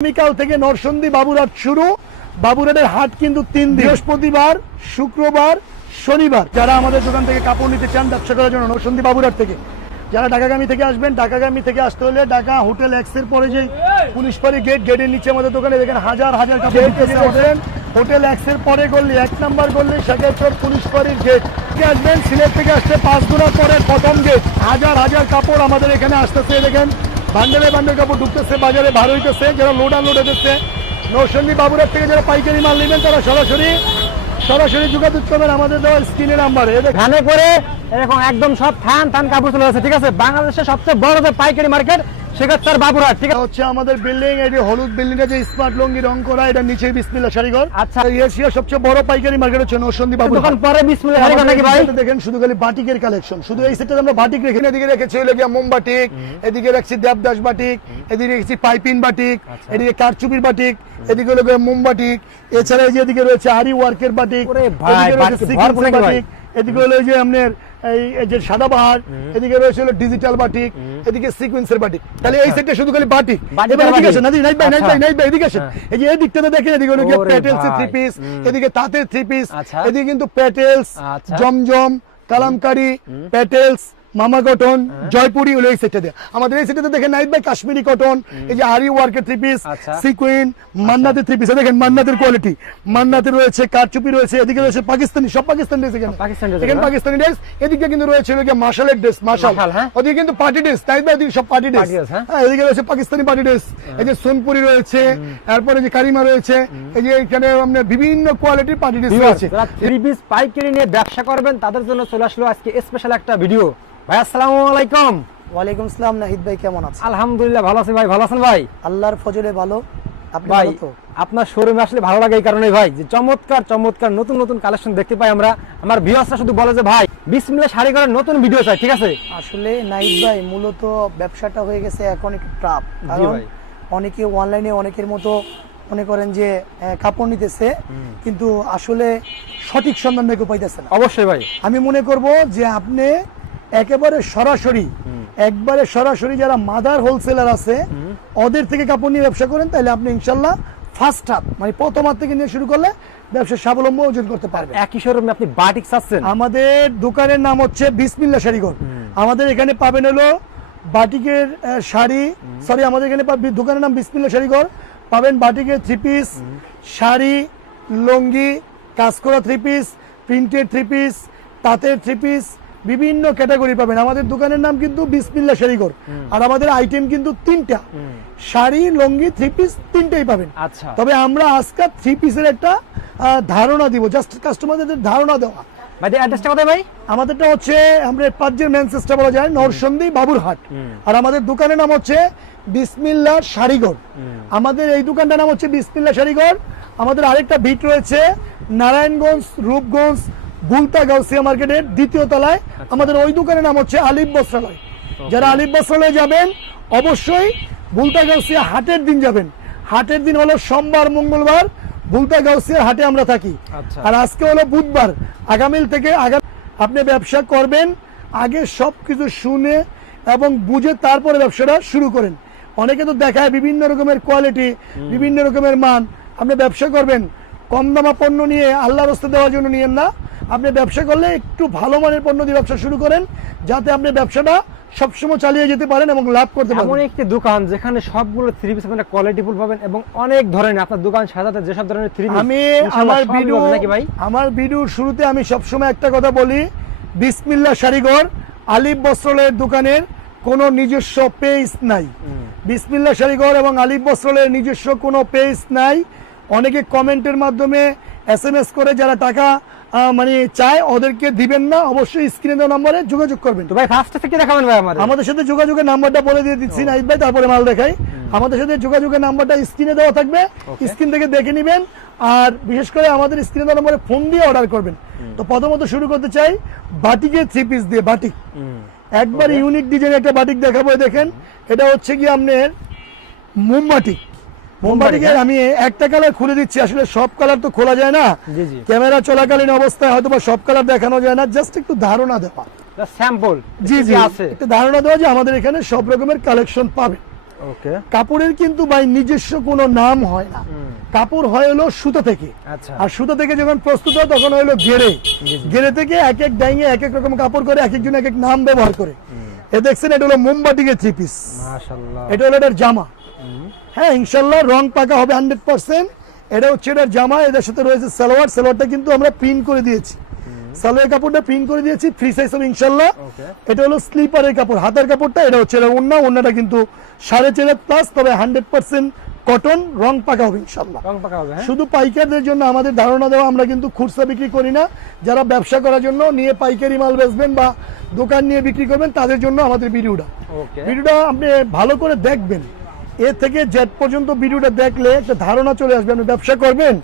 আগামীকাল থেকে নরসিংদী বাবুরহাট শুরু। বাবুরহাটের হাট কিন্তু 3 দিন, বৃহস্পতিবার, শুক্রবার, শনিবার। যারা আমাদের দোকান থেকে কাপড় নিতে চান ব্যবসা করার জন্য নরসিংদী বাবুরহাট থেকে, যারা ঢাকাগামী থেকে আসবেন, ঢাকাগামী থেকে আসতে হলে ঢাকা হোটেল এক্স এর পরে যে পুলিশ পাড়ি গেটের নিচে আমাদের দোকানে দেখেন হাজার হাজার কাপড় আমাদের হোটেল এক্স এর পরে গলি 1 নাম্বার গলি শেখেরচর পুলিশ পাড়ির গেট আসবেন। সিলেট থেকে আসতে 5 গুণা পরে প্রথম গেট। হাজার হাজার কাপড় আমাদের এখানে আসতেছে। দেখেন বান্ডেলে বান্ডেল কাপড় ঢুকতেছে, বাজারে বার হইতেছে। যারা লোড আনলোড হতেছে নরসিংদী বাবুরহাট থেকে যারা পাইকারি মাল নেবেন তারা সরাসরি যোগাযোগ করবেন আমাদের দেওয়া স্ক্রিনের নাম্বারে। ধানে করে এরকম একদম সব থান কাপড় চলে আছে। ঠিক আছে, বাংলাদেশের সবচেয়ে বড় যে পাইকারি মার্কেট শেখেরচর বাবুরহাট। ঠিক আছে, হচ্ছে আমাদের বিল্ডিং, এই হলুদ বিল্ডিংটা যে স্মার্ট লঙ্গি রং করা, এটা নিচে বিসমিল্লাহ শাড়িঘর। আচ্ছা, এশিয়ার সবচেয়ে বড় পাইকারি মার্কেট হচ্ছে নরসিংদী বাবুরহাট। দোকান পরে বিসমিল্লাহ শাড়িঘর নাকি ভাই? দেখেন শুধু খালি বাটিকের কালেকশন, শুধু এই সেটটা আমরা বাটিক রেখে, এদিকে রেখেছি হলো গিয়া মোম বাটিক, এদিকে রাখছি দেবদাস বাটিক, এদিকে রেখেছি পাইপিন বাটিক, এদিকে কারচুপির বাটিক, এদিকে হলো গিয়া মোম বাটিক। এছাড়া এই যে এদিকে রয়েছে আরি ওয়ার্কের বাটিক, এদিকে হলো যে আপনার এই যে সাদাবাহার, এদিকে রয়েছে হলো ডিজিটাল বাটিক, এদিকে সিকোয়েন্সের বাটিক। তাহলে এই সেটটা শুধু খালি বাটিক। এবার এদিকে আসেন, নাইট ভাই এদিকে আসেন। এই যে এই দিকটাতে দেখেন, এদিকে হলো গিয়া প্যাটেলস এর 3 পিস, এদিকে তাঁতের 3 পিস, এদিকে কিন্তু প্যাটেলস, জমজম, কালামকারী, প্যাটেলস, মামা কটন, জয়পুরি হলো এই সেটটাতে। আমাদের এই সেটটাতে দেখেন নাইট ভাই কাশ্মীরি কটন, এই যে আরি ওয়ার্কের 3 পিস, সিকুইন, মান্নাতের 3 পিস। দেখেন মান্নাতের কোয়ালিটি, মান্নাতের রয়েছে, কারচুপি রয়েছে, এদিকে রয়েছে পাকিস্তানি, সব পাকিস্তানি ড্রেস। এখানে পাকিস্তানি ড্রেস, এদিকে কিন্তু রয়েছে মাশালের ড্রেস, মাশাল, ওদিকে কিন্তু পার্টি ড্রেস। তাই ভাই এদিকে সব পার্টি ড্রেস। হ্যাঁ, এদিকে রয়েছে পাকিস্তানি পার্টি ড্রেস, এই যে সোনপুরি রয়েছে, তারপরে যে কারিমা রয়েছে, এই যে এখানে আপনার বিভিন্ন কোয়ালিটির পার্টি ড্রেস রয়েছে। 3 পিস পাইকারি নিয়ে ব্যবসা করবেন তাদের জন্য চলে আসলো আজকে স্পেশাল একটা ভিডিও। ভাই আসসালামু আলাইকুম। ওয়ালাইকুম আসসালাম। নাহিদ ভাই কেমন আছেন? আলহামদুলিল্লাহ ভালো আছি ভাই। ভালো আছেন ভাই? আল্লাহর ফজলে ভালো। আপনি ভাই ভালো তো? আপনার শোরুমে আসলে ভালো লাগে এই কারণে ভাই যে চমৎকার চমৎকার নতুন নতুন কালেকশন দেখতে পাই আমরা। আমার ভিউয়ার্সরা শুধু বলে যে ভাই বিসমিল্লাহ শাড়ি করার নতুন ভিডিও চাই। ঠিক আছে, আসলে নাহিদ ভাই মূলত ব্যবসাটা হয়ে গেছে এখন একটু টাফ, কারণ অনেকে অনলাইনে অনেকের মতো মনে করেন যে কাপড় নিতেছে, কিন্তু আসলে সঠিক সন্ধান মেয়েকে পাইতেছে না। অবশ্যই ভাই, আমি মনে করব যে আপনি একেবারে একবারে সরাসরি যারা মাদার হোলসেলার আছে ওদের থেকে কাপড় নিয়ে ব্যবসা করেন, তাহলে আপনি ইনশাল্লাহ ফার্স্ট হাফ মানে প্রথম হাত থেকে নিয়ে শুরু করলে ব্যবসার স্বাবলম্বী অর্জন করতে পারবেন। একই শোরুমে আপনি বাটিক চাচ্ছেন? আমাদের দোকানের নাম হচ্ছে বিসমিল্লাহ শাড়িঘর। আমাদের এখানে পাবেন হলো বাটিকের শাড়ি, সরি আমাদের এখানে দোকানের নাম বিসমিল্লাহ শাড়িঘর। পাবেন বাটিকের 3 পিস, শাড়ি, লুঙ্গি, কাজ করা 3 পিস, প্রিন্টেড 3 পিস, তাঁতের 3 পিস, বিভিন্ন ক্যাটাগরি পাবেন। আমাদের দোকানের নাম কিন্তু বিসমিল্লাহ শাড়িঘর। আর আমাদের আইটেম কিন্তু 3টা, শাড়ি, লুঙ্গি, 3 পিস 3টাই পাবেন। আচ্ছা, তবে আমরা আজকে 3 পিসের একটা ধারণা দিব, জাস্ট কাস্টমারদের ধারণা দেওয়া। ভাই অ্যাড্রেসটা কোথায় ভাই? আমাদেরটা হচ্ছে আমরা পাঁচের ম্যানচেস্টার বলা যায়, নরসিংদী বাবুরহাট। আর আমাদের দোকানের নাম হচ্ছে বিসমিল্লাহ শাড়িঘর। আমাদের এই দোকানটার নাম হচ্ছে বিসমিল্লাহ শাড়িঘর। আমাদের আরেকটা ভিট রয়েছে নারায়ণগঞ্জ, রূপগঞ্জ, বুলতা গাউসিয়া মার্কেটের 2য় তলায়। আমাদের ওই দোকানের নাম হচ্ছে আলিফ বস্ত্রালয়। যারা আলিফ বস্ত্রালয় যাবেন অবশ্যই বুলতা গাউসিয়া হাটের দিন যাবেন। হাটের দিন হলো সোমবার, মঙ্গলবার বুলতা গাউসিয়ার হাটে আমরা থাকি। আর আজকে হলো বুধবার। আগামী থেকে আপনি ব্যবসা করবেন, আগে সবকিছু শুনে এবং বুঝে তারপরে ব্যবসাটা শুরু করেন। অনেকে তো দেখায় বিভিন্ন রকমের কোয়ালিটি, বিভিন্ন রকমের মান। আপনি ব্যবসা করবেন কম দামা পণ্য নিয়ে আল্লাহর রাস্তায় দেওয়ার জন্য নিয়েন না। আপনি ব্যবসা করলে একটু ভালো মানের পণ্য দিয়ে ব্যবসা শুরু করেন, যাতে আপনি ব্যবসাটা সবসময় চালিয়ে যেতে পারেন এবং লাভ করতে পারেন। এমন একটি দোকান যেখানে সবগুলো 3 পিস আপনারা কোয়ালিটিফুল পাবেন এবং অনেক ধরনের আপনার দোকান সাজাতে যেসব ধরনের 3 পিস। আমি আমার ভিডিওর শুরুতে আমি সবসময় একটা কথা বলি, বিসমিল্লাহ শাড়িঘর আলিফ বস্ত্রালয়ের দোকানের কোনো নিজস্ব পেজ নাই। বিসমিল্লাহ শাড়িঘর এবং আলিফ বস্ত্রালয়ের নিজস্ব কোনো পেজ নাই। অনেকে কমেন্টের মাধ্যমে SMS করে যারা টাকা মানে চায় ওদেরকে দিবেন না। অবশ্যই স্ক্রিনে দেওয়া নম্বরে যোগাযোগ করবেন। তো ভাই ফার্স্ট থেকে দেখাবেন ভাই আমাদের সাথে যোগাযোগের নাম্বারটা বলে দিয়ে দিচ্ছি নাহিদ ভাই, তারপরে মাল দেখাই। আমাদের সাথে যোগাযোগের নাম্বারটা স্ক্রিনে দেওয়া থাকবে, স্ক্রিন থেকে দেখে নেবেন। আর বিশেষ করে আমাদের স্ক্রিনে দেওয়া নম্বরে ফোন দিয়ে অর্ডার করবেন। তো প্রথমত শুরু করতে চাই বাটিকের 3 পিস দিয়ে। বাটিক একবার ইউনিক ডিজাইনের একটা বাটিক দেখাবো। দেখেন এটা হচ্ছে কি আপনার মোমবাটিক। মোমবাটিকের আমি একটা কালার খুলে দিচ্ছি, আসলে সব কালার তো খোলা যায় না, ক্যামেরা চলাকালীন অবস্থায় হয়তো বা সব কালার দেখানো যায় না, জাস্ট একটু ধারণা দেওয়া, স্যাম্পল। জি জি, একটা ধারণা দেওয়া যে আমাদের এখানে সব রকমের কালেকশন পাবেন। ওকে। কাপড়ের কিন্তু ভাই নিজস্ব কোনো নাম হয় না, কাপড় হয় হলো সুতা থেকে। আচ্ছা। আর সুতা থেকে যখন প্রস্তুত হয় তখন হলো গেরে, জি। গেরে থেকে এক এক ডাইঙে এক এক রকম কাপড় করে, এক একজন এক এক নাম ব্যবহার করে। এ দেখছেন এটা হলো মোমবাটিকের 3 পিস, মাশাআল্লাহ। এটা হলো এটার জামা। হ্যাঁ ইনশাল্লাহ রং পাকা হবে 100%। এটা হচ্ছে এটার জামা, এদের সাথে রয়েছে সালোয়ার, সালোয়ারটা কিন্তু আমরা প্রিন্ট করে দিয়েছি, সালোয়ার কাপড়টা প্রিন্ট করে দিয়েছি, ফ্রি সাইজ হবে ইনশাল্লাহ। ওকে। এটা হলো স্লিপারের কাপড়, হাতের কাপড়টা। এটা হচ্ছে এটা ওন্না, ওন্নাটা কিন্তু 4.5 প্লাস, তবে 100% কটন, রং পাকা হবে ইনশাল্লাহ। রং পাকা হবে, হ্যাঁ। শুধু পাইকারদের জন্য আমাদের ধারণা দেওয়া, আমরা কিন্তু খুচরা বিক্রি করি না। যারা ব্যবসা করার জন্য নিয়ে পাইকারি মাল বেচবেন বা দোকান নিয়ে বিক্রি করবেন তাদের জন্য আমাদের ভিডিওটা। ওকে। ভিডিওটা আপনি ভালো করে দেখবেন, এ থেকে জেড পর্যন্ত ভিডিওটা দেখলে একটা ধারণা চলে আসবে। আপনি ব্যবসা করবেন,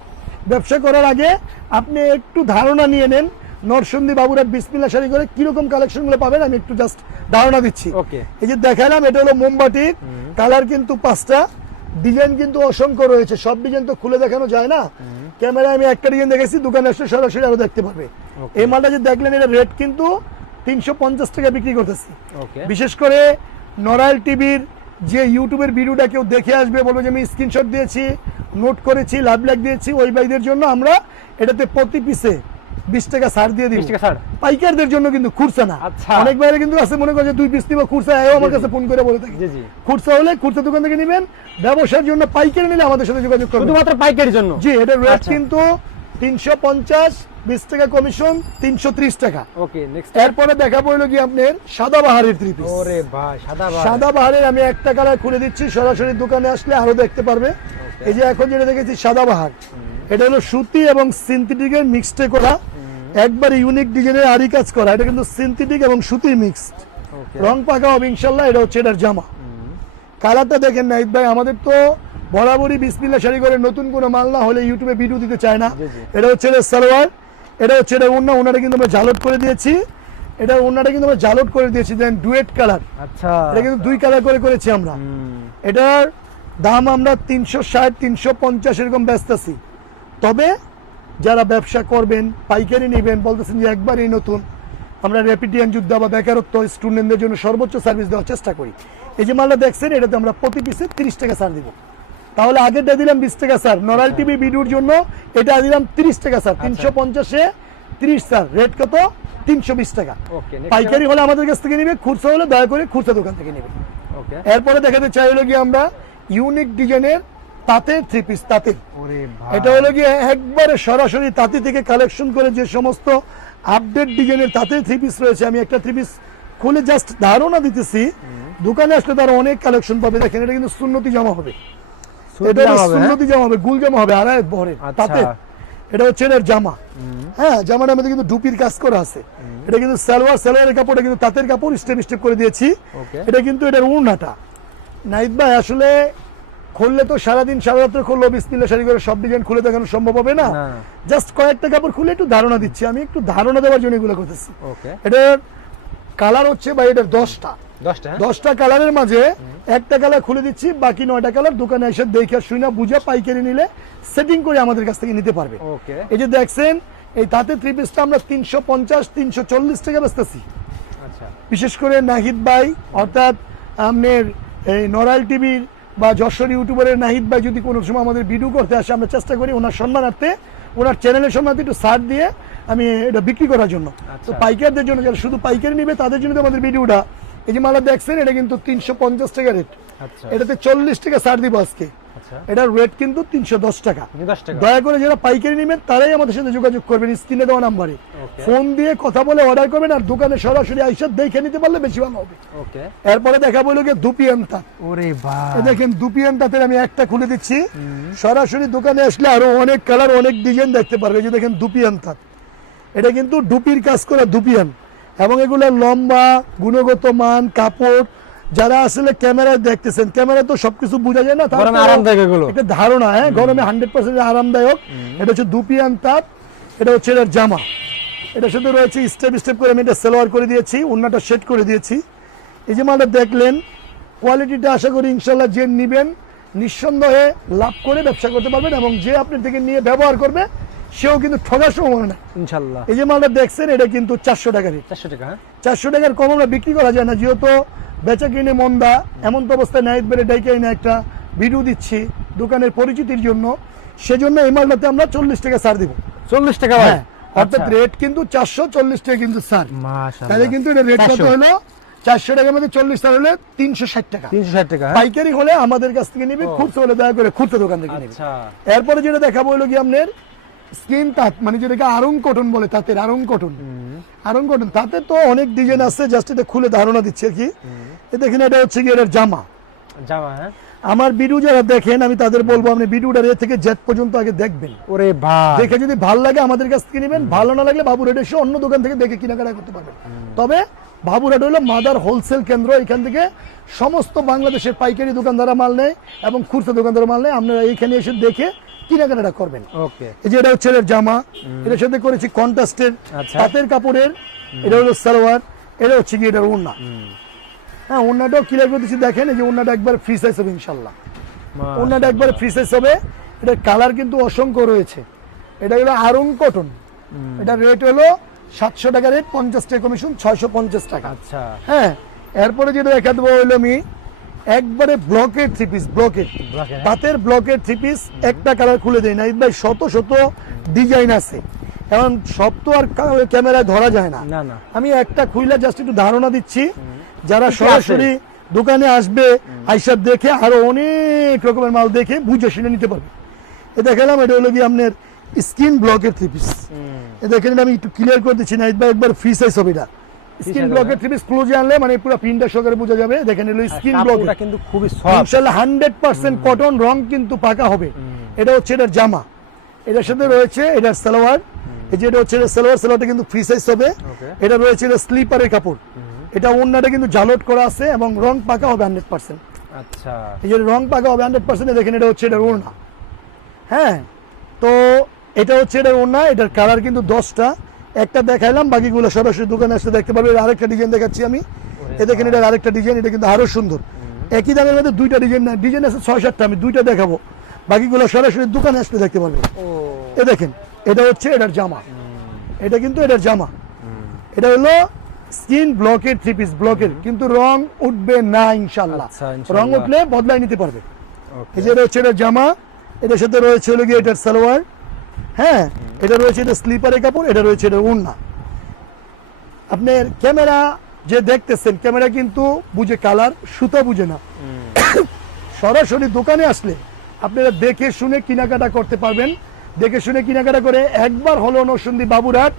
ব্যবসা করার আগে আপনি একটু ধারণা নিয়ে নেন নরসিংদী বাবুরহাট বিসমিল্লাহ শাড়ি করে কিরকম কালেকশনগুলো পাবেন। আমি একটু জাস্ট ধারণা দিচ্ছি। ওকে। এই যে দেখালাম এটা হলো মোমবাটি, কালার কিন্তু 5টা, ডিজাইন কিন্তু অসংখ্য রয়েছে, সব ডিজাইন তো খুলে দেখানো যায় না। ক্যামেরায় আমি একটা ডিজাইন দেখেছি, দোকানে আসলে সরাসরি আরো দেখতে পারবে। Okay. এই মালটা যে দেখলেন এটা রেট কিন্তু 350 টাকা বিক্রি করতেছি। ওকে। বিশেষ করে নরাইল টিভির যে ইউটিউবের ভিডিওটা কেউ দেখে আসবে, বলবো যে আমি স্ক্রিনশট দিয়েছি, নোট করেছি, লাভ লেখ দিয়েছি, ওই ভাইদের জন্য আমরা এটাতে প্রতি পিসে 20 টাকা ছাড় দিয়ে দিই। 20 টাকা ছাড়। পাইকারদের জন্য কিন্তু খুচরা না। আচ্ছা। অনেক বাইরে কিন্তু আছে মনে করে যে 2 পিস নিব খুচরা, এও আমার কাছে ফোন করে বলে থাকে। জি জি। খুচরা হলে খুচরা দোকান থেকে নেবেন, ব্যবসার জন্য পাইকারি নিলে আমাদের সাথে যোগাযোগ করবেন। শুধুমাত্র পাইকারির জন্য। জি, এটা রেট আচ্ছা। কিন্তু 350, 20 টাকা কমিশন, 330 টাকা। ওকে, নেক্সট। এরপরে দেখাবো হলো কি আপনার সাদাবাহারের 3 পিস। ওরে ভাই, সাদা বাহার। সাদাবাহারের আমি একটা কালার খুলে দিচ্ছি, সরাসরি দোকানে আসলে আরো দেখতে পারবে। এই যে এখন যেটা দেখেছি সাদাবাহার, এটা হলো সুতি এবং সিনথেটিকের মিক্সডে করা, একবারে ইউনিক ডিজাইনের আরি কাজ করা। এটা কিন্তু সিনথেটিক এবং সুতির মিক্সড, ওকে। রং পাকা হবে ইনশাল্লাহ। এটা হচ্ছে এটার জামা। কালারটা দেখেন নাইদ ভাই, আমাদের তো বরাবরই বিসমিল্লাহ শাড়ি করে নতুন কোনো মাল না হলে ইউটিউবে ভিডিও দিতে চায় না। জি, জি। এটা হচ্ছে এটার সালোয়ার, এটা হচ্ছে এটা ওন্না, ওন্নাটা কিন্তু আমরা জালট করে দিয়েছি, এটা ওন্নাটা কিন্তু আমরা জালট করে দিয়েছি, দেন ডুয়েট কালার। আচ্ছা। এটা কিন্তু 2 কালার করে করেছি আমরা। এটার দাম আমরা 360, 350 এরকম বেচতেছি। তবে যারা ব্যবসা করবেন, পাইকারি নেবেন, বলতেছেন যে একবারই নতুন, আমরা র্যাপিডিয়ান যুদ্ধ বা বেকারত্ব স্টুডেন্টদের জন্য সর্বোচ্চ সার্ভিস দেওয়ার চেষ্টা করি। এই যে মালটা দেখছেন, এটাতে আমরা প্রতি পিসে 30 টাকা ছাড় দিব। তাহলে আগেরটা দিলাম 20 টাকা স্যার, নরাল টিভি ভিডিওর জন্য এটা দিলাম 30 টাকা স্যার, 350-এ 30 স্যার, রেট কত? 320 টাকা। ওকে, নেক্সট। পাইকারি হলে আমাদের কাছ থেকে নিবে, খুচরা হলে দয়া করে খুচরা দোকান থেকে নেবে। ওকে। এরপরে দেখাতে চাই হলো কি আমরা ইউনিক ডিজাইনের তাঁতের 3 পিস, তাঁতের। ওরে ভাই। এটা হলো কি একবারে সরাসরি তাঁতি থেকে কালেকশন করে যে সমস্ত আপডেট ডিজাইনের তাঁতের 3 পিস রয়েছে, আমি একটা 3 পিস খুলে জাস্ট ধারণা দিতেছি। দোকানে আসলে তার অনেক কালেকশন পাবে। দেখেন এটা কিন্তু সুন্নতি জামা হবে, এটা হলো সুন্নতি জামা হবে, গুল জামা হবে, আড়াই বহরের আচ্ছা। তাঁতের। এটা হচ্ছে এর জামা। হ্যাঁ, জামাটার মধ্যে কিন্তু ডুপির কাজ করা আছে। এটা কিন্তু সালোয়ার, সালোয়ারের কাপড়টা কিন্তু তাঁতের কাপড়, স্টেপ স্টেপ করে দিয়েছি। ওকে। এটা কিন্তু এটার উড়নাটা নাইদ ভাই আসলে খুললে তো সারাদিন সারারাত্র খুললো বিসমিল্লাহ শাড়ি করে সব ডিজাইন খুলে দেখানো সম্ভব হবে না। না। জাস্ট কয়েকটা কাপড় খুলে একটু ধারণা দিচ্ছি, আমি একটু ধারণা দেওয়ার জন্য এগুলো করতেছি। ওকে। এটার কালার হচ্ছে ভাই এটার 10টা, 10টা। 10টা কালারের মাঝে একটা কালার খুলে দিচ্ছি, বাকি 9টা কালার দোকানে এসে দেখে শুনে বুঝে পাইকারি নিলে সেটিং করে আমাদের কাছ থেকে নিতে পারবে। ওকে। এই যে দেখছেন এই তাতে 3 পিসটা আমরা 350, 340 টাকা বেচতেছি। আচ্ছা। বিশেষ করে নাহিদ ভাই, অর্থাৎ আপনার এই নরাইল টিভির বা যশোর ইউটিউবারের নাহিদ ভাই যদি কোনো সময় আমাদের ভিডিও করতে আসে, আমরা চেষ্টা করি ওনার সম্মানার্থে, ওনার চ্যানেলের সম্মানার্থে একটু ছাড় দিয়ে আমি এটা বিক্রি করার জন্য। আচ্ছা। তো পাইকারদের জন্য, যারা শুধু পাইকারি নিবে তাদের জন্য তো আমাদের ভিডিওটা। এই যে মালা দেখছেন এটা কিন্তু 350 টাকা রেট, আচ্ছা। এটাতে 40 টাকা ছাড় দিব আজকে। আচ্ছা। এটার রেট কিন্তু 310 টাকা। 10 টাকা। দয়া করে যারা পাইকারি নেবেন তারাই আমাদের সাথে যোগাযোগ করবেন স্ক্রিনে দেওয়া নাম্বারে, ওকে। ফোন দিয়ে কথা বলে অর্ডার করবেন, আর দোকানে সরাসরি আইসা দেখে নিতে পারলে বেশি ভালো হবে। ওকে। এরপরে দেখাবো হলো গিয়ে দুপিয়ান তাঁত। ওরে ভাই। এই দেখেন দুপিয়ান তাঁতের আমি একটা খুলে দিচ্ছি, সরাসরি দোকানে আসলে আরো অনেক কালার, অনেক ডিজাইন দেখতে পারবে। এই যে দেখেন দুপিয়ান তাঁত, এটা কিন্তু ডুপির কাজ করা দুপিয়ান, এবং এগুলো লম্বা, গুণগত মান, কাপড়। যারা আসলে ক্যামেরায় দেখতেছেন, ক্যামেরায় তো সবকিছু বোঝা যায় না, গরমে আরামদায়ক এগুলো। একটা ধারণা, হ্যাঁ গরমে 100% আরামদায়ক। এটা হচ্ছে দুপিয়ান তাঁত, এটা হচ্ছে এর জামা। এটার সাথে রয়েছে স্টেপ স্টেপ করে আমি এটা সালোয়ার করে দিয়েছি, ওন্নাটা সেট করে দিয়েছি। এই যে মালটা দেখলেন, কোয়ালিটিটা আশা করি ইনশাল্লাহ যে নিবেন নিঃসন্দেহে লাভ করে ব্যবসা করতে পারবেন, এবং যে আপনার থেকে নিয়ে ব্যবহার করবে সেও কিন্তু ঠগার সম্ভাবনা নাই ইনশাআল্লাহ। এই যে মালটা দেখছেন এটা কিন্তু 400 টাকা রেট। 400 টাকা। 400 টাকার কম আমরা বিক্রি করা যায় না, যেহেতু বেচা কিনে মন্দা, এমন তো অবস্থায় নাহিদ বেড়ে ডাইকে এনে একটা ভিডিও দিচ্ছি দোকানের পরিচিতির জন্য, সেজন্য এই মালটাতে আমরা 40 টাকা ছাড় দিব। 40 টাকা ভাই? হ্যাঁ, অর্থাৎ রেট কিন্তু 440 টাকা কিন্তু ছাড়। মাশাআল্লাহ। তাহলে কিন্তু এটা রেট কত 400 হলো? 400 টাকার মধ্যে 40 ছাড় হলে 360 টাকা। 360 টাকা, হ্যাঁ? পাইকারি হলে আমাদের কাছ থেকে নিবে, খুচরা হলে দয়া করে খুচরা দোকান থেকে নিবে। আচ্ছা। এরপরে যেটা দেখাবো হলো কি আপনার স্কিন তাঁত, মানে যেটাকে আরং কটন বলে, তাঁতের আরং কটন। আরং কটন তাতে তো অনেক ডিজাইন আছে, জাস্ট এটা খুলে ধারণা দিচ্ছে কি। এই দেখেন এটা হচ্ছে কি এর জামা। জামা, হ্যাঁ? আমার ভিডিও যারা দেখেন আমি তাদের বলবো আপনি ভিডিওটা এ থেকে জেড পর্যন্ত আগে দেখবেন। ওরে ভাই, দেখে যদি ভালো লাগে আমাদের কাছ থেকে নেবেন, ভালো না লাগলে বাবুরহাট এসে অন্য দোকান থেকে দেখে কেনাকাটা করতে পারবেন। তবে বাবুরহাট হলো মাদার হোলসেল কেন্দ্র, এখান থেকে সমস্ত বাংলাদেশের পাইকারি দোকানদাররা মাল নেয় এবং খুচরা দোকানদার মাল নেয়। আপনারা এইখানে এসে দেখে কেনাকাটা করবেন। ওকে। এই যে এটা হচ্ছে এর জামা, এটার সাথে করেছি কন্ট্রাস্টের আচ্ছা। তাঁতের কাপড়ের, এটা হলো সালোয়ার, এটা হচ্ছে কি এটার ওড়না। হ্যাঁ, ওড়নাটাও ক্লিয়ার করে দিচ্ছি, দেখেন এই যে ওড়নাটা একবার ফ্রি সাইজ হবে ইনশাল্লাহ। ওড়নাটা একবার ফ্রি সাইজ হবে। এটার কালার কিন্তু অসংখ্য রয়েছে। এটা হলো আরং কটন, এটা রেট হলো 700 টাকা রেট, 50 টাকা কমিশন, 650 টাকা। আচ্ছা। হ্যাঁ, এরপরে যেটা দেখা দেবো হইলো আমি একবারে ব্লকের থ্রি পিস, ব্লকের ব্লকের, হ্যাঁ? তাঁতের ব্লকের থ্রি পিস, একটা কালার খুলে দেয় না ভাই, শত শত ডিজাইন আছে, এখন সব তো আর ক্যামেরায় ধরা যায় না। না না, আমি একটা খুইলা জাস্ট একটু ধারণা দিচ্ছি, যারা ঠিক আছে। সরাসরি দোকানে আসবে আইসা দেখে আরো অনেক রকমের মাল দেখে বুঝে শুনে নিতে পারবে। এ দেখালাম এটা হলো কি আপনার স্কিন ব্লকের থ্রি পিস। এ দেখেন এটা আমি একটু ক্লিয়ার করে দিচ্ছি না, একবার ফ্রি সাইজ হবে এটা। স্কিন ব্লকের থ্রি পিস ক্লোজে আনলে মানে পুরো প্রিন্টার সহকারে বোঝা যাবে। দেখেন এলো স্কিন ব্লক, কাপড়টা কিন্তু খুবই সফট ইনশাআল্লাহ 100% কটন, রং কিন্তু পাকা হবে। এটা হচ্ছে এটার জামা, এটার সাথে রয়েছে এটার সালোয়ার। এই যে এটা হচ্ছে এটার সালোয়ার, সালোয়ারটা কিন্তু ফ্রি সাইজ হবে। ওকে। এটা রয়েছে এটা স্লিপারের কাপড়, এটা ওড়নাটা কিন্তু জালট করা আছে এবং রং পাকা হবে 100%। আচ্ছা। এই যে রং পাকা হবে 100%। দেখেন এটা হচ্ছে এটার ওড়না। হ্যাঁ, তো এটা হচ্ছে এটার ওড়না, এটার কালার কিন্তু 10টা, একটা দেখাইলাম, বাকিগুলো সরাসরি দোকানে আসলে দেখতে পারবে। এর আরেকটা ডিজাইন দেখাচ্ছি আমি, এ দেখেন এটার আরেকটা ডিজাইন, এটা কিন্তু আরো সুন্দর। একই দামের মধ্যে দুইটা ডিজাইন, না ডিজাইন আছে 6-7টা, আমি দুইটা দেখাবো, বাকিগুলো সরাসরি দোকানে আসলে দেখতে পারবে। ও, এ দেখেন এটা হচ্ছে এটার জামা, এটা কিন্তু এটার জামা। এটা হলো স্কিন ব্লকের থ্রি পিস, ব্লকের, কিন্তু রং উঠবে না ইনশাল্লাহ। আচ্ছা, ইনশাআল্লাহ। রং উঠলে বদলাই নিতে পারবে। ওকে। এই যে এটা হচ্ছে এটার জামা, এটার সাথে রয়েছে হলো গিয়ে এটার সালোয়ার। হ্যাঁ, এটা রয়েছে এটা স্লিপারের কাপড়, এটা রয়েছে এটা ওড়না। আপনার ক্যামেরা যে দেখতেছেন, ক্যামেরা কিন্তু বুঝে কালার, সুতা বুঝে না। সরাসরি দোকানে আসলে আপনারা দেখে শুনে কেনাকাটা করতে পারবেন। দেখে শুনে কেনাকাটা করে একবার হলো নরসিংদী বাবুরহাট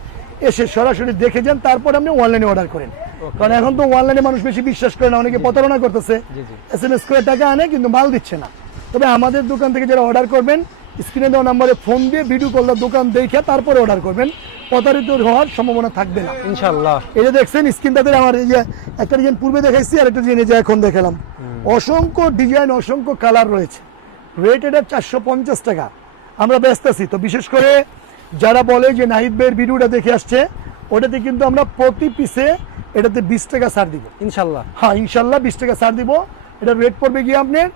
এসে সরাসরি দেখে যান, তারপর আপনি অনলাইনে অর্ডার করেন। কারণ এখন তো অনলাইনে মানুষ বেশি বিশ্বাস করে না, অনেকে প্রতারণা করতেছে, জি, জি। SMS করে টাকা আনে কিন্তু মাল দিচ্ছে না। তবে আমাদের দোকান থেকে যারা অর্ডার করবেন, স্ক্রিনে দেওয়া নাম্বারে ফোন দিয়ে ভিডিও কল দোকান দেখে তারপরে অর্ডার করবেন, প্রতারিত হওয়ার সম্ভাবনা থাকবে না ইনশাআল্লাহ। এই যে দেখছেন স্ক্রিনটাতে আমার এই যে একটা ডিজাইন পূর্বে দেখাইছি, আর একটা ডিজাইন এই যে এখন দেখালাম। অসংখ্য ডিজাইন, অসংখ্য কালার রয়েছে। রেট এটা 450 টাকা আমরা ব্যস্ত আছি। তো বিশেষ করে যারা বলে যে নাহিদ ভাইয়ের ভিডিওটা দেখে আসছে, ওটাতে কিন্তু আমরা প্রতি পিসে এটাতে 20 টাকা ছাড় দিব ইনশাআল্লাহ। হ্যাঁ, ইনশাল্লাহ 20 টাকা ছাড় দিব। এটা রেট পড়বে গিয়ে আপনার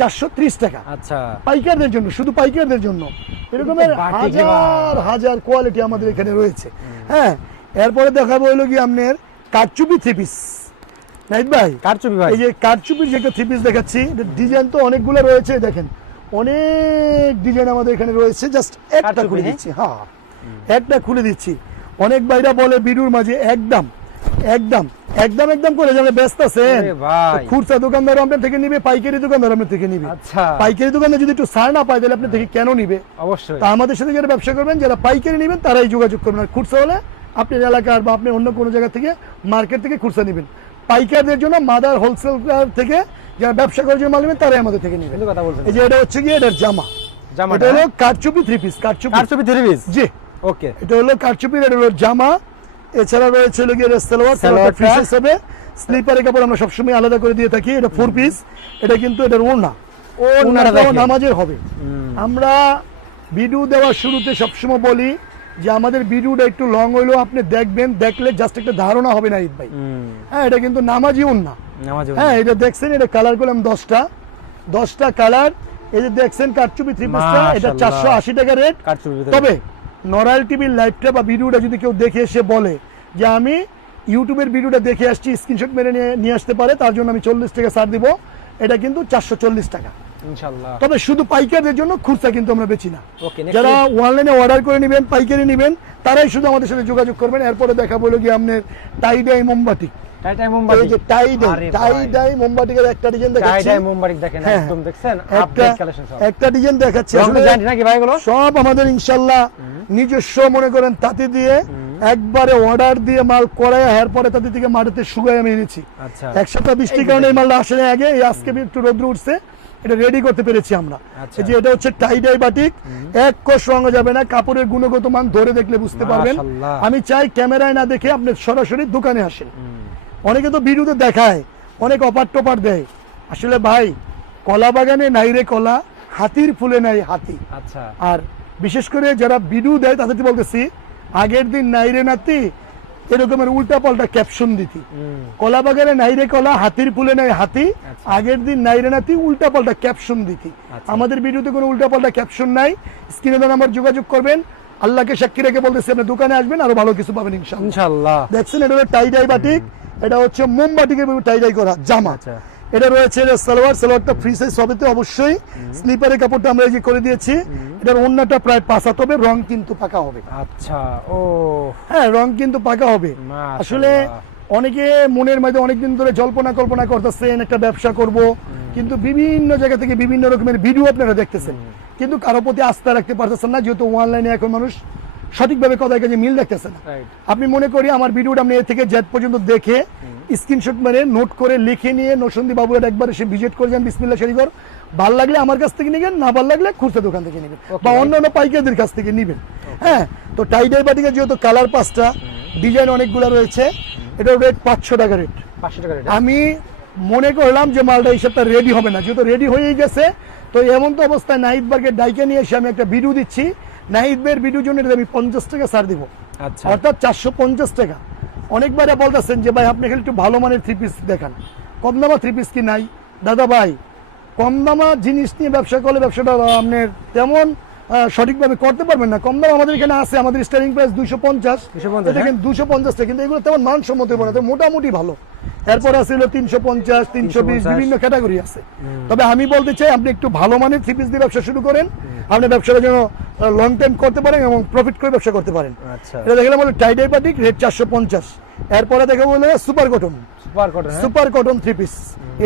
430 টাকা আচ্ছা। পাইকারদের জন্য, শুধু পাইকারদের জন্য। এরকমের বাটিক হাজার হাজার কোয়ালিটি আমাদের এখানে রয়েছে। হ্যাঁ, এরপরে দেখাবো হলো কি আপনার কারচুপি থ্রি পিস। নাহিদ ভাই, কারচুপি ভাই, এই যে কারচুপির যে একটা থ্রি পিস দেখাচ্ছি, ডিজাইন তো অনেকগুলো রয়েছে, দেখেন অনেক ডিজাইন আমাদের এখানে রয়েছে। জাস্ট একটা কারচুপি, খুলে হ্যাঁ? দিচ্ছি, হ্যাঁ একটা খুলে দিচ্ছি। অনেক ভাইরা বলে ভিডিওর মাঝে একদম একদম একদম একদম করে যাবে, ব্যস্ত আছেন। ওরে ভাই। খুচরা দোকানদার আপনার থেকে নিবে, পাইকারি দোকানদার আপনার থেকে নিবে। আচ্ছা। পাইকারি দোকানদার যদি একটু ছাড় না পায় তাহলে আপনার থেকে কেন নিবে? অবশ্যই। তা আমাদের সাথে যারা ব্যবসা করবেন, যারা পাইকারি নেবেন তারাই যোগাযোগ করবেন। আর খুচরা হলে আপনার এলাকার বা আপনি অন্য কোনো জায়গা থেকে মার্কেট থেকে খুচরা নেবেন। পাইকারদের জন্য মাদার হোলসেল থেকে যারা ব্যবসা করার জন্য মাল নেবেন তারাই আমাদের থেকে নেবেন। কিন্তু কথা বলছেন। এই যে এটা হচ্ছে গিয়ে এটার জামা, জামা, এটা হলো কারচুপি থ্রি পিস, কারচুপি কারচুপি থ্রি পিস। জি, ওকে। এটা হলো কারচুপি, এটা হলো জামা। এছাড়া রয়েছে হলো গিয়ে সালোয়ার, সালোয়ার ফ্রি সাইজ হবে। স্লিপারের কাপড় আমরা সবসময় আলাদা করে দিয়ে থাকি। এটা 4 পিস, এটা কিন্তু এটার ওড়না, ওড়নাটাও নামাজের হবে। আমরা ভিডিও দেওয়ার শুরুতে সবসময় বলি যে আমাদের ভিডিওটা একটু লং হইলেও আপনি দেখবেন, দেখলে জাস্ট একটা ধারণা হবে না ঈদ ভাই। হ্যাঁ, এটা কিন্তু নামাজি ওড়না। হ্যাঁ, এটা দেখছেন, এটা কালার করলাম 10টা কালার। এই যে দেখছেন কারচুপি থ্রি পিসটা, এটা 480 টাকা রেট। তবে নরাল টিভির লাইভটা বা ভিডিওটা যদি কেউ দেখে এসে বলে যে আমি ইউটিউবের ভিডিওটা দেখে আসছি স্ক্রিনশট মেরে নিয়ে আসতে পারে, তার জন্য আমি 40 টাকা ছাড় দিব। এটা কিন্তু 440 টাকা ইনশাআল্লাহ। তবে শুধু পাইকারদের জন্য, খুচরা কিন্তু আমরা বেচি না। ওকে, যারা অনলাইনে অর্ডার করে নেবেন, পাইকারি নেবেন, তারাই শুধু আমাদের সাথে যোগাযোগ করবেন। এরপরে দেখাবো হলো গিয়ে আপনার টাই ডাই মোমবাতি। এই যে টাই ডাই মোমবাতির একটা ডিজাইন দেখাচ্ছি। টাই ডাই মোমবাতি দেখেন, হ্যাঁ, একদম দেখছেন আপডেট কালেকশন সব। একটা ডিজাইন দেখাচ্ছি, রং আসলে জানি নাকি ভাই এগুলো? সব আমাদের ইনশাআল্লাহ নিজস্ব মনে করেন তাঁতি দিয়ে একবারে অর্ডার দিয়ে মাল করায়, এরপরে তাঁতি থেকে মাটিতে শুকায় আমি এনেছি। আচ্ছা, এক সপ্তাহ বৃষ্টির কারণে এই মালটা আসলে আগে, এই আজকে একটু রোদ্র উঠছে, এটা রেডি করতে পেরেছি আমরা। আচ্ছা। এই যে এটা হচ্ছে টাই ডাই বাটিক, এক কোষ রঙ যাবে না, কাপড়ের গুণগত মান ধরে দেখলে বুঝতে পারবেন। মাশাআল্লাহ। আমি চাই ক্যামেরায় না দেখে আপনি সরাসরি দোকানে আসেন। অনেকে তো ভিডিওতে দেখায়, অনেক অপার টপার দেয়, আসলে ভাই কলা বাগানে নাই রে কলা, হাতির ফুলে নাই হাতি। আচ্ছা, আর বিশেষ করে যারা ভিডিও দেয় তাদেরকে বলতেছি, আগের দিন নাই রে নাতি এরকমের উল্টা পাল্টা ক্যাপশন দিতি। কলা বাগানে নাই রে কলা, হাতির ফুলে নাই হাতি, আগের দিন নাই রে নাতি উল্টা পাল্টা ক্যাপশন দিতি। আমাদের ভিডিওতে কোনো উল্টা পাল্টা ক্যাপশন নাই। স্ক্রিনে দেওয়া নাম্বার যোগাযোগ করবেন। আল্লাহকে সাক্ষী রেখে বলতেছি, আপনি দোকানে আসবেন, আরো ভালো কিছু পাবেন ইনশাআল্লাহ। ইনশাআল্লাহ। দেখছেন এটা হলো টাই ডাই বাটিক, এটা হচ্ছে মোমবাটিকের টাই ডাই করা জামা। আচ্ছা। এটা রয়েছে সালোয়ারটা ফ্রি সাইজ হবে তো অবশ্যই। স্লিপারের কাপড়টা আমরা এই যে করে দিয়েছি। এটার ওন্নাটা প্রায় 5 হাত হবে, রং কিন্তু পাকা হবে। আচ্ছা, ও হ্যাঁ, রং কিন্তু পাকা হবে। মাশাআল্লাহ। আসলে অনেকে মনের মধ্যে অনেকদিন ধরে কল্পনা করতেছেন একটা ব্যবসা করব, কিন্তু বিভিন্ন জায়গা থেকে বিভিন্ন রকমের ভিডিও আপনারা দেখতেছেন, কিন্তু কারো প্রতি আস্থা রাখতে পারতেছেন না, যেহেতু অনলাইনে এখন মানুষ সঠিকভাবে কথায় কাজে মিল দেখতেছে না। রাইট। আপনি মনে করি আমার ভিডিওটা আপনি এ থেকে জেড পর্যন্ত দেখে স্ক্রিনশট মেরে নোট করে লিখে নিয়ে নরসিংদী বাবুর একবার এসে ভিজিট করে যান বিসমিল্লাহ শাড়িঘর। ভাল লাগলে আমার কাছ থেকে নিবেন, না ভাল লাগলে খুচরা দোকান থেকে নিবেন বা অন্যান্য পাইকারদের কাছ থেকে নিবেন। হ্যাঁ, তো টাই ডাই বাটিকে যেহেতু কালার 5টা, ডিজাইন অনেকগুলো রয়েছে, এটার রেট 500 টাকা রেট। 500 টাকা রেট। আমি মনে করলাম যে মালটা হিসাবটা রেডি হবে না, যেহেতু রেডি হয়েই গেছে, তো এমন তো অবস্থায় নাহিদ বার্গের ডাইকে নিয়ে এসে আমি একটা ভিডিও দিচ্ছি। নাহিদ ভাইয়ের ভিডিওর জন্য আমি 50 টাকা ছাড় দিব, আচ্ছা, অর্থাৎ 450 টাকা। অনেকবার বলতেছেন যে ভাই আপনি খালি একটু ভালো মানের 3 পিস দেখান, কম দামা 3 পিস কি নাই? দাদা ভাই, কম দামা জিনিস নিয়ে ব্যবসা করলে ব্যবসাটা আপনার তেমন সঠিকভাবে করতে পারবেন না। কম দাম আমাদের এখানে আছে, আমাদের স্টার্টিং প্রাইস 250, দেখেন 250 টাকা, কিন্তু এগুলো তেমন মানসম্মত হবে না, মোটামুটি ভালো। এরপর আছে 350, 320, বিভিন্ন ক্যাটাগরি আছে। তবে আমি বলতে চাই আপনি একটু ভালো মানের 3 পিস দিয়ে ব্যবসা শুরু করেন, আপনি ব্যবসাটা যেন লং টাইম করতে পারেন এবং প্রফিট করে ব্যবসা করতে পারেন। আচ্ছা, এটা দেখলাম বলে টাই ডাই বাটিক, রেট 450। এরপরে দেখে বলে super cotton, super cotton 3 piece.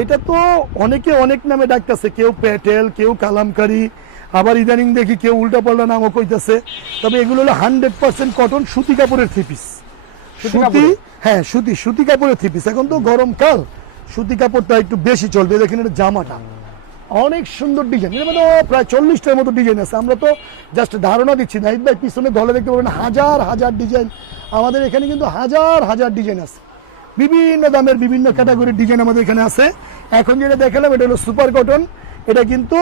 এটা তো অনেকে অনেক নামে ডাকতেছে, কেউ প্যাটেল, কেউ কালামকারী, আবার ইদানিং দেখি কেউ উল্টা পাল্টা নামও কইতেছে। তবে এগুলো হলো 100% কটন সুতি কাপড়ের 3 পিস। সুতি, হ্যাঁ সুতি কাপড়ের 3 পিস। এখন তো গরমকাল, সুতি কাপড়টা একটু বেশি চলবে। দেখেন এটা জামাটা অনেক সুন্দর ডিজাইন, এর মধ্যে প্রায় 40টার মতো ডিজাইন আছে। আমরা তো জাস্ট ধারণা দিচ্ছি, নাহিদ ভাই পিছনে গলে দেখতে পাবেন হাজার হাজার ডিজাইন। আমাদের এখানে কিন্তু হাজার হাজার ডিজাইন আছে, বিভিন্ন দামের বিভিন্ন ক্যাটাগরির ডিজাইন আমাদের এখানে আছে। এখন যেটা দেখালাম এটা হলো সুপার কটন। এটা কিন্তু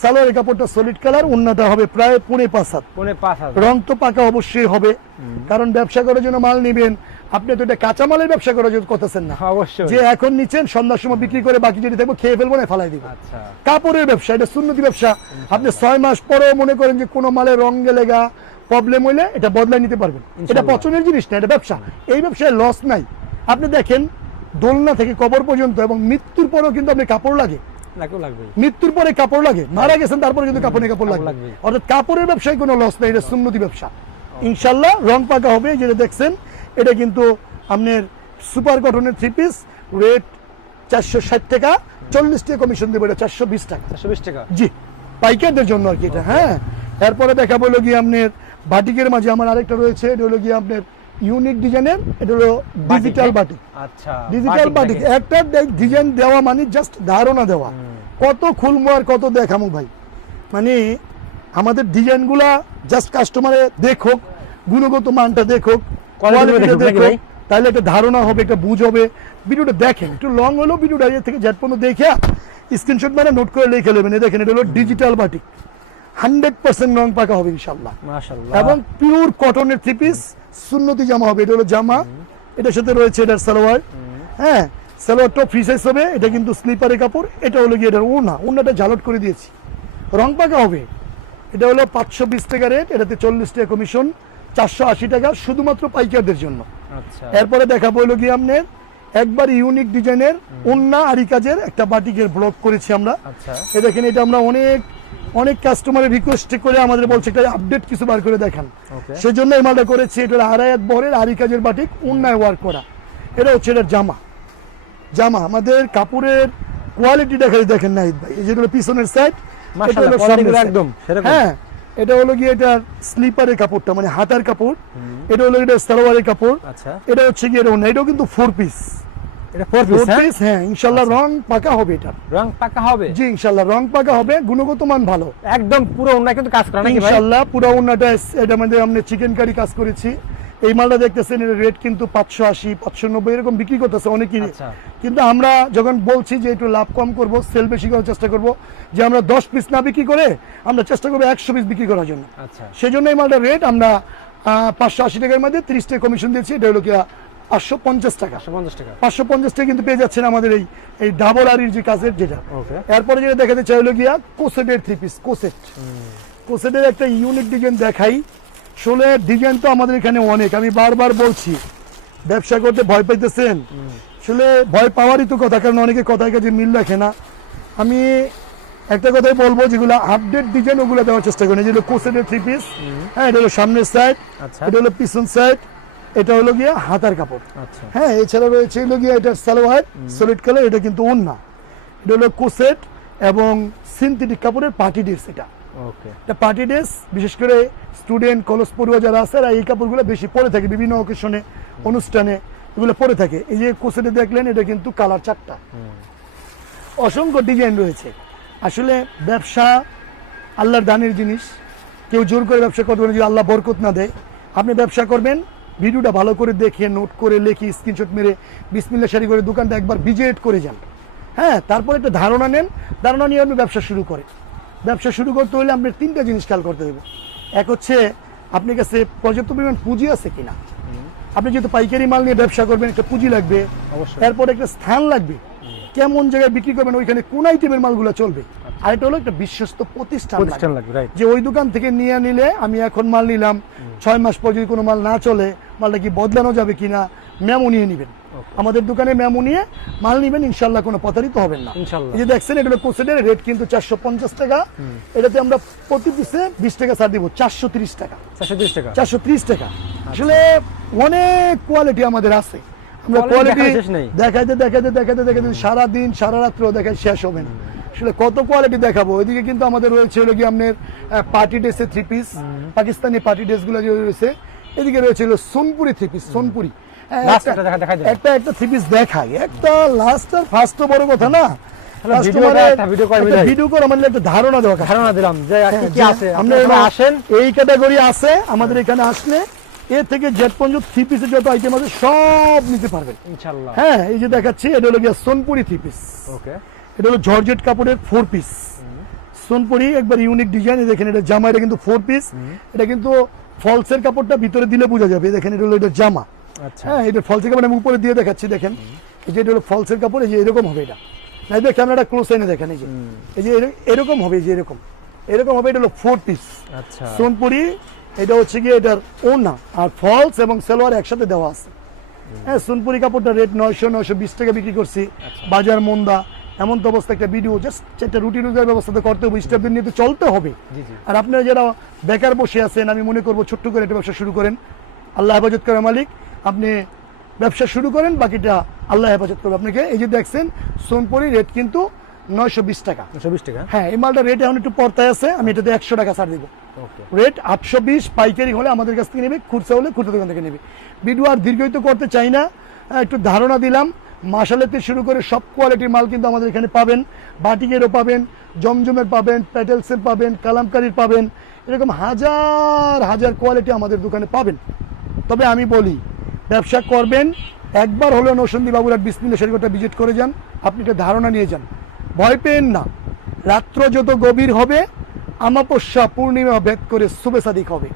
সালোয়ারের কাপড়টা সলিড কালার, ওন্নাটা হবে প্রায় 5.5 হাত। রং তো পাকা অবশ্যই হবে, কারণ ব্যবসা করার জন্য মাল নিবেন, আপনি তো এটা কাঁচা মালের ব্যবসা করার জন্য করতেছেন না যে এখন নিচ্ছেন সন্ধ্যার সময় বিক্রি করে বাকি যেটা থাকবে খেয়ে ফেলবো না ফালাই দিব। কাপড়ের ব্যবসা, এটা সুন্নতি ব্যবসা। আপনি 6 মাস পরেও মনে করেন যে কোনো মালের রং গেলে গা প্রবলেম হইলে এটা বদলাই নিতে পারবেন। এটা পছন্দের জিনিস না, এটা ব্যবসা। এই ব্যবসায় লস নাই। আপনি দেখেন দোলনা থেকে কবর পর্যন্ত এবং মৃত্যুর পরেও কিন্তু আপনি কাপড় লাগে, মৃত্যুর পরে কাপড় লাগে, মারা গেছেন তারপরে কিন্তু কাপড় লাগবে। অর্থাৎ কাপড়ের ব্যবসায় কোনো লস নাই, এটা সুন্নতি ব্যবসা। ইনশাল্লাহ রং পাকা হবে। যেটা দেখছেন এটা কিন্তু আপনার সুপার কটনের 3 পিস, রেট 460 টাকা, 40 টাকা কমিশন দেবো, এটা 420 টাকা। জি, পাইকারদের জন্য আর কি এটা। হ্যাঁ, এরপরে দেখাবো হলো গিয়ে আপনার বাটিকের মাঝে আমার আরেকটা রয়েছে, এটা হলো গিয়ে আপনার ইউনিক ডিজাইনের, এটা হলো ডিজিটাল বাটিক। আচ্ছা, ডিজিটাল বাটিক একটা ডিজাইন দেওয়া মানে জাস্ট ধারণা দেওয়া, কত খুলমো আর কত দেখামো ভাই। মানে আমাদের ডিজাইনগুলা জাস্ট কাস্টমারে দেখুক, গুণগত মানটা দেখুক, তাহলে একটা ধারণা হবে, একটা বুঝ হবে। ভিডিওটা দেখেন, একটু লং হলেও ভিডিওটা এর থেকে জেড পর্যন্ত দেখে স্ক্রিনশট মানে নোট করে লিখে নেবেন। দেখেন এটা হলো ডিজিটাল বাটিক, 100% রং পাকা হবে ইনশাআল্লাহ, মাশাআল্লাহ। এবং পিওর কটনের 3 পিস সুন্নতি জামা হবে। এটা হলো জামা, এটার সাথে রয়েছে এটার সালোয়ার। হ্যাঁ, সালোয়ারটা ফ্রি সাইজ হবে। এটা কিন্তু স্লিপারের কাপড়। এটা হলো গিয়ে এটার ওড়নাটা ঝালট করে দিয়েছি, রং পাকা হবে। এটা হলো 520 টাকা রেট, এটাতে 40 টাকা কমিশন। 480 টাকা শুধুমাত্র পাইকারদের জন্য। আচ্ছা এরপরে দেখাবো হলো কি আপনার একবার ইউনিক ডিজাইনের ওন্না আরি কাজের একটা বাটিকের ব্লক করেছি আমরা। আচ্ছা এই দেখেন এটা আমরা অনেক অনেক কাস্টমারের রিকোয়েস্ট করে আমাদের বলছে একটা আপডেট কিছু বার করে দেখান, ওকে সেজন্য এই মালটা করেছি। এটা হলো আড়াই হাত বহরের আরি কাজের বাটিক ওন্নায় ওয়ার্ক করা। এটা হচ্ছে এটার জামা। আমাদের কাপড়ের কোয়ালিটি দেখেন নাহিদ ভাই, এই যেটা হলো পিছনের সাইড, মাশাআল্লাহ কোয়ালিটি একদম সেরকম। হ্যাঁ এটা হলো কি এটার স্লিপারের কাপড়টা মানে হাতার কাপড়, এটা হলো এটা সালোয়ারের কাপড়। আচ্ছা এটা হচ্ছে কি এটা এটাও কিন্তু 4 পিস। এটা 4 পিস? হ্যাঁ ইনশাআল্লাহ রং পাকা হবে এটা। রং পাকা হবে? জি ইনশাআল্লাহ রং পাকা হবে, গুণগত মান ভালো একদম পুরো ওন্না কিন্তু কাজ করা নাকি ভাই? ইনশাআল্লাহ পুরো ওন্নাটা এটা মধ্যে আমরা চিকেন কারি কাজ করেছি। এই মালটা দেখতেছেন এর রেট কিন্তু 580 590 এরকম বিক্রি করতেছে অনেকেই। আচ্ছা কিন্তু আমরা যখন বলছি যে একটু লাভ কম করব, সেল বেশি করার চেষ্টা করব, যে আমরা 10 পিস না বিক্রি করে আমরা চেষ্টা করবো 100 পিস বিক্রি করার জন্য। আচ্ছা সেজন্য এই মালটার রেট আমরা 580 টাকার মধ্যে 30 টাকা কমিশন দিয়েছি। এটা হলো কি 550 টাকা। 550 টাকা 550 টাকা কিন্তু পেয়ে যাচ্ছেন আমাদের এই ডাবল আরির যে কাজের যেটা। ওকে এরপরে যেটা দেখাতে চাই হলো গিয়া কোসেটের 3 পিস। কোসেটের একটা ইউনিক ডিজাইন দেখাই। আসলে ডিজাইন তো আমাদের এখানে অনেক, আমি বারবার বলছি ব্যবসা করতে ভয় পাইতেছেন, আসলে ভয় পাওয়ারই তো কথা, কারণ অনেকে কথায় কাজে মিল রাখে না। আমি একটা কথাই বলবো, যেগুলো আপডেট ডিজাইন ওগুলো দেওয়ার চেষ্টা করি। যেগুলো কোসেটের 3 পিস, হ্যাঁ এটা হলো সামনের সাইড, আচ্ছা এটা হলো পিছন সাইড, এটা হলো গিয়া হাতার কাপড়। আচ্ছা হ্যাঁ এছাড়া রয়েছে হলো গিয়া এটা সালোয়ার সলিড কালার, এটা কিন্তু ওন্না। এটা হলো কোসেট এবং সিনথেটিক কাপড়ের পার্টি ড্রেস। ওকে এটা পার্টি ড্রেস, বিশেষ করে স্টুডেন্ট কলেজ পড়ুয়া যারা আছে আর এই কাপড়গুলো বেশি পরে থাকে বিভিন্ন অকেশনে অনুষ্ঠানে, এগুলো পরে থাকে। এই যে কোসেটে দেখলেন এটা কিন্তু কালার 4টা, অসংখ্য ডিজাইন রয়েছে। আসলে ব্যবসা আল্লাহর দানের জিনিস, কেউ জোর করে ব্যবসা করবে না যদি আল্লাহ বরকত না দেয়। আপনি ব্যবসা করবেন, ভিডিওটা ভালো করে দেখে নোট করে লেখি স্ক্রিনশট মেরে বিসমিল্লাহ শাড়ি করে দোকানটা একবার ভিজিট করে যান। হ্যাঁ তারপর একটা ধারণা নেন, ধারণা নিয়ে আপনি ব্যবসা শুরু করেন। ব্যবসা শুরু করতে হলে আপনার 3টা জিনিস খেয়াল করতে হবে। এক হচ্ছে আপনার কাছে পর্যাপ্ত পরিমাণ পুঁজি আছে কিনা। আপনি যেহেতু পাইকারি মাল নিয়ে ব্যবসা করবেন, একটা পুঁজি লাগবে, অবশ্যই। এরপর একটা স্থান লাগবে, কেমন জায়গায় বিক্রি করবেন, ওইখানে কোন আইটেমের মালগুলো চলবে। আর এটা হলো একটা বিশ্বস্ত প্রতিষ্ঠান লাগবে, রাইট। যে ওই দোকান থেকে নিয়ে নিলে আমি এখন মাল নিলাম, 6 মাস পর যদি কোনো মাল না চলে, মালটা কি বদলানো যাবে কিনা, মেমো নিয়ে নেবেন। আমাদের দোকানে মেমো নিয়ে মাল নিবেন, ইনশাল্লাহ কোনো প্রতারিত হবেন না। ইনশাআল্লাহ। এই যে দেখছেন এটা হলো কোসেটের রেট কিন্তু 450 টাকা। এটাতে আমরা প্রতি পিসে 20 টাকা ছাড় দিব, 430 টাকা। 430 টাকা 430 টাকা। আসলে অনেক কোয়ালিটি আমাদের আছে, আমরা কোয়ালিটি দেখাইতে সারা দিন সারা রাত্র দেখাই শেষ হবে না। আসলে কত কোয়ালিটি দেখাবো। ওইদিকে কিন্তু আমাদের রয়েছে হলো কি আপনার পার্টি ড্রেসের 3 পিস, পাকিস্তানি পার্টি ড্রেস গুলো যে রয়েছে। এদিকে রয়েছে হলো সোনপুরি 3 পিস, সোনপুরি একটা 3 পিস দেখাই। একটা লাস্ট আর ফার্স্ট তো বড় কথা না, ভিডিও করে আমাদের একটা ধারণা দিলাম যে কি আছে। আপনারা আসেন, এই ক্যাটাগরি আছে আমাদের এখানে আসলে এ থেকে জেড পর্যন্ত 3 পিসের যত আইটেম আছে সব নিতে পারবেন ইনশাআল্লাহ। হ্যাঁ এই যে দেখাচ্ছি এটা হলো গিয়া সোনপুরি 3 পিস। ওকে এটা হলো জর্জেট কাপড়ের 4 পিস সোনপুরি, একবার ইউনিক ডিজাইন। দেখেন এটা জামা, এটা কিন্তু 4 পিস। এটা কিন্তু ফলসের কাপড়টা ভিতরে দিলে বোঝা যাবে। দেখেন এটা হলো এটা জামা। আচ্ছা হ্যাঁ এটা ফলসের কাপড় আমি উপরে দিয়ে দেখাচ্ছি। দেখেন এই যে এটা হলো ফলসের কাপড়, এই যে এরকম হবে। এটা না দেখেন ক্যামেরাটা ক্লোজ এনে দেখেন, এই যে এরকম হবে, যে এরকম হবে। এটা হলো 4 পিস আচ্ছা সোনপুরি। এটা হচ্ছে কি এটার ওড়না আর ফলস এবং সালোয়ার একসাথে দেওয়া আছে। হ্যাঁ সোনপুরি কাপড়টা রেট 920 টাকা বিক্রি করছি। বাজার মন্দা এমন তো অবস্থা, একটা ভিডিও জাস্ট একটা রুটিন ব্যবস্থা তো করতে হবে, স্টাফদের নিয়ে তো চলতে হবে। আর আপনারা যারা বেকার বসে আছেন, আমি মনে করবো ছোট্ট করে একটা ব্যবসা শুরু করেন। আল্লাহ হেফাজত করে মালিক, আপনি ব্যবসা শুরু করেন, বাকিটা আল্লাহ হেফাজত করবে আপনাকে। এই যে দেখছেন সোনপুরি রেট কিন্তু 920 টাকা। 920 টাকা হ্যাঁ এই মালটা রেট এখন একটু পর্তায় আছে, আমি এটাতে 100 টাকা ছাড় দিব। রেট 820, পাইকারি হলে আমাদের কাছ থেকে নেবে, খুচরা হলে খুচরা দোকান থেকে নেবে। ভিডিও আর দীর্ঘায়িত করতে চাই না, একটু ধারণা দিলাম। মাশালেতে শুরু করে সব কোয়ালিটির মাল কিন্তু আমাদের এখানে পাবেন। বাটিকেরও পাবেন, জমজমের পাবেন, প্যাটেলসের পাবেন, কালামকারীর পাবেন, এরকম হাজার হাজার কোয়ালিটি আমাদের দোকানে পাবেন। তবে আমি বলি ব্যবসা করবেন, একবার হলেও নৌসন্দী বাবুরাট বিসমিল্লাহ শাড়িঘরটা ভিজিট করে যান, আপনি একটা ধারণা নিয়ে যান, ভয় পেন না। রাত্র যত গভীর হবে, আমাবস্যা পূর্ণিমা ভেদ করে শুভে সাদিক হবে।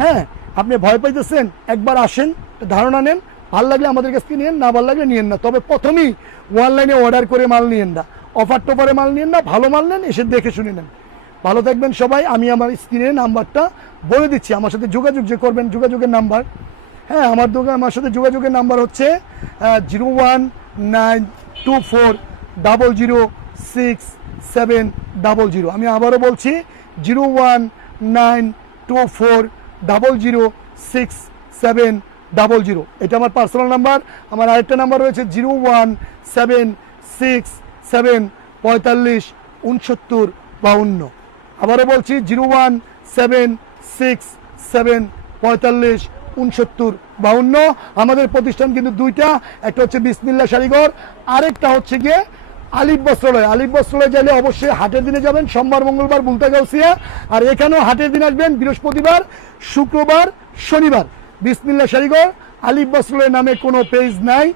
হ্যাঁ আপনি ভয় পাইতেছেন, একবার আসেন, ধারণা নেন, ভাল লাগলে আমাদের কাছ থেকে নিয়েন, না ভালো লাগলে নিয়েন না। তবে প্রথমেই অনলাইনে অর্ডার করে মাল নিয়েন না, অফার টফারে মাল নিয়েন না, ভালো মাল নেন, এসে দেখে শুনে নেন। ভালো থাকবেন সবাই। আমি আমার স্ক্রিনের নাম্বারটা বলে দিচ্ছি, আমার সাথে যোগাযোগ যে করবেন, যোগাযোগের নাম্বার, হ্যাঁ আমার সাথে যোগাযোগের নাম্বার হচ্ছে 01924006700। আমি আবারও বলছি 01924006700। এটা আমার পার্সোনাল নাম্বার। আমার আরেকটা নাম্বার রয়েছে 01767456952। আবারও বলছি 01767456952। আমাদের প্রতিষ্ঠান কিন্তু দুইটা, একটা হচ্ছে বিসমিল্লাহ শাড়িঘর, আরেকটা হচ্ছে গিয়ে আলিফ বস্ত্রালয়। আলিফ বস্ত্রালয় গেলে অবশ্যই হাটের দিনে যাবেন, সোমবার মঙ্গলবার বুলতা গাউসিয়া, আর এখানেও হাটের দিন আসবেন বৃহস্পতিবার শুক্রবার শনিবার। বিসমিল্লাহ শাড়িঘর আলিফ বস্ত্রালয় নামে কোনো পেজ নাই।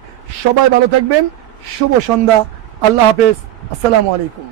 সবাই ভালো থাকবেন, শুভ সন্ধ্যা, আল্লাহ হাফেজ, আসসালামু আলাইকুম।